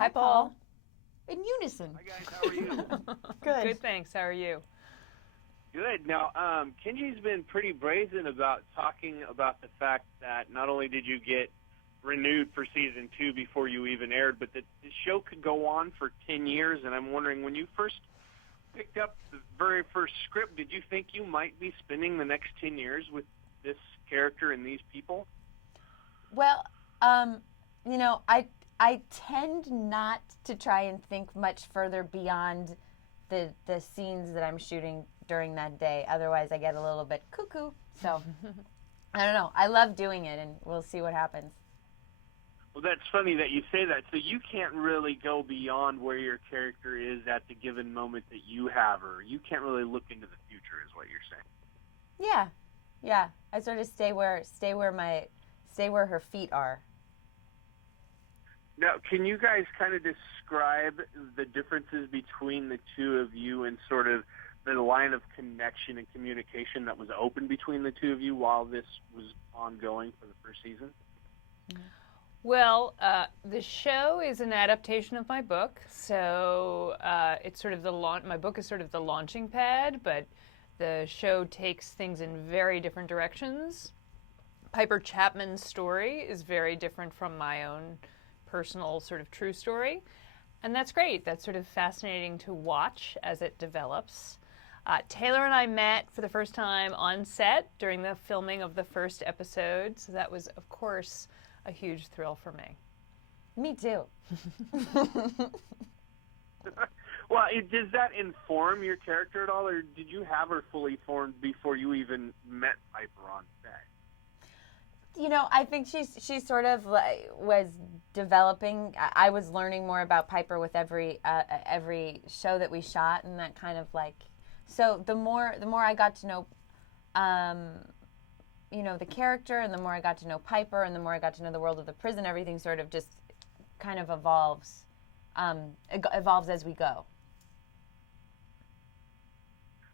Hi, Paul. In unison. Hi, guys. How are you? Good. Good, thanks. How are you? Good. Now, Kenji's been pretty brazen about talking about the fact that not only did you get renewed for season 2 before you even aired, but that the show could go on for 10 years. And I'm wondering, when you first picked up the very first script, did you think you might be spending the next 10 years with this character and these people? Well, I tend not to try and think much further beyond the scenes that I'm shooting during that day. Otherwise, I get a little bit cuckoo. So, I don't know. I love doing it, and we'll see what happens. Well, that's funny that you say that. So you can't really go beyond where your character is at the given moment that you have her. You can't really look into the future, is what you're saying. Yeah. I sort of stay where her feet are. Now, can you guys kind of describe the differences between the two of you and sort of the line of connection and communication that was open between the two of you while this was ongoing for the first season? Well, the show is an adaptation of my book, so it's sort of my book is sort of the launching pad, but the show takes things in very different directions. Piper Chapman's story is very different from my own personal sort of true story, and that's great. That's sort of fascinating to watch as it develops. Taylor and I met for the first time on set during the filming of the first episode, so that was, of course, a huge thrill for me. Me too. Well, does that inform your character at all, or did you have her fully formed before you even met Piper on set? I think she sort of was developing. I was learning more about Piper with every show that we shot, and that kind of like. So the more I got to know, the character, and the more I got to know Piper, and the more I got to know the world of the prison, everything sort of just kind of evolves as we go.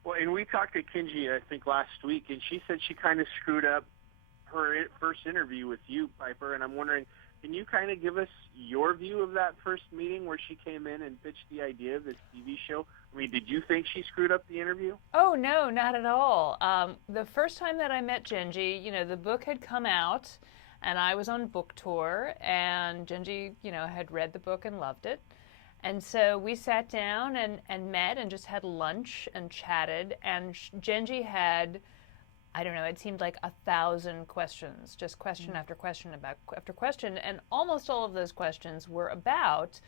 Well, and we talked to Kenji, I think, last week, and she said she kind of screwed up her first interview with you, Piper, and I'm wondering, can you kind of give us your view of that first meeting where she came in and pitched the idea of this TV show? I mean, did you think she screwed up the interview? Oh, no, not at all. The first time that I met Jenji, the book had come out, and I was on book tour, and Jenji, had read the book and loved it. And so we sat down and met and just had lunch and chatted, and Jenji had, I don't know, it seemed like 1,000 questions, just question after question after question, and almost all of those questions were about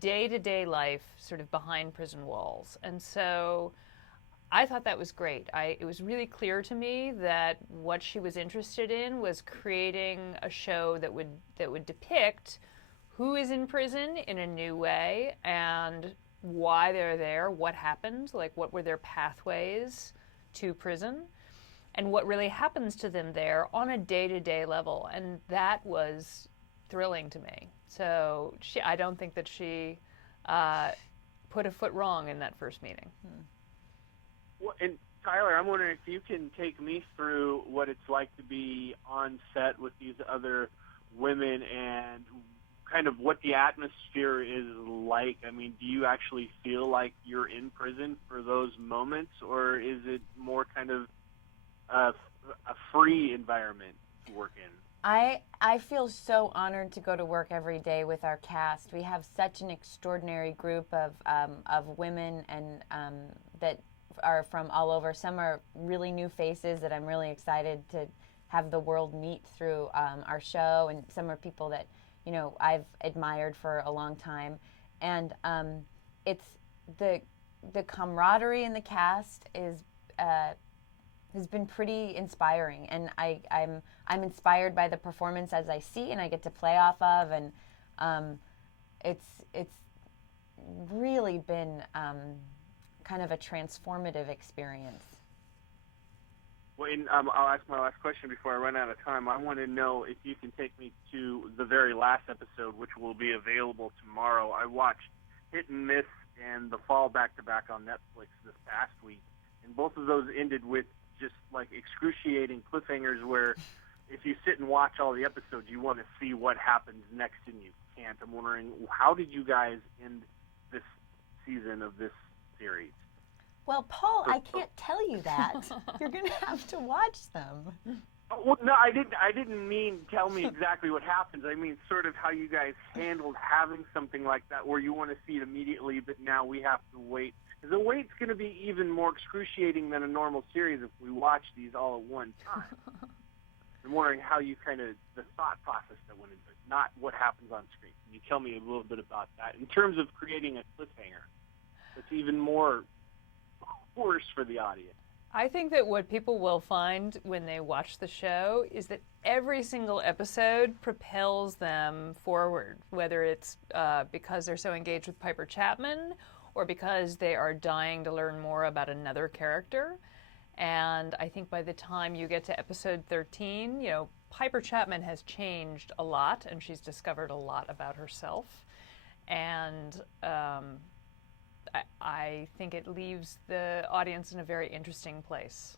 day-to-day life sort of behind prison walls. And so I thought that was great. It was really clear to me that what she was interested in was creating a show that would depict who is in prison in a new way and why they're there, what happened, like what were their pathways to prison, and what really happens to them there on a day-to-day level. And that was thrilling to me. So I don't think that she put a foot wrong in that first meeting. Well, and Tyler, I'm wondering if you can take me through what it's like to be on set with these other women and kind of what the atmosphere is like. I mean, do you actually feel like you're in prison for those moments, or is it more kind of a free environment to work in? I feel so honored to go to work every day with our cast. We have such an extraordinary group of women and that are from all over. Some are really new faces that I'm really excited to have the world meet through our show, and some are people that I've admired for a long time. And it's the camaraderie in the cast has been pretty inspiring, and I'm inspired by the performance as I see and I get to play off of, and it's really been kind of a transformative experience. Well, and, I'll ask my last question before I run out of time. I want to know if you can take me to the very last episode, which will be available tomorrow. I watched Hit and Miss and The Fall back-to-back on Netflix this past week, and both of those ended with just like excruciating cliffhangers where if you sit and watch all the episodes, you want to see what happens next, and you can't. I'm wondering, how did you guys end this season of this series? Well, Paul, I can't tell you that. You're going to have to watch them. Oh, well, no, I didn't mean tell me exactly what happens. I mean sort of how you guys handled having something like that where you want to see it immediately, but now we have to wait. Because the wait's going to be even more excruciating than a normal series if we watch these all at one time. I'm wondering how you the thought process that went into it, not what happens on screen. Can you tell me a little bit about that in terms of creating a cliffhanger that's even more worse for the audience? I think that what people will find when they watch the show is that every single episode propels them forward, whether it's because they're so engaged with Piper Chapman or because they are dying to learn more about another character. And I think by the time you get to episode 13, Piper Chapman has changed a lot, and she's discovered a lot about herself. And I think it leaves the audience in a very interesting place.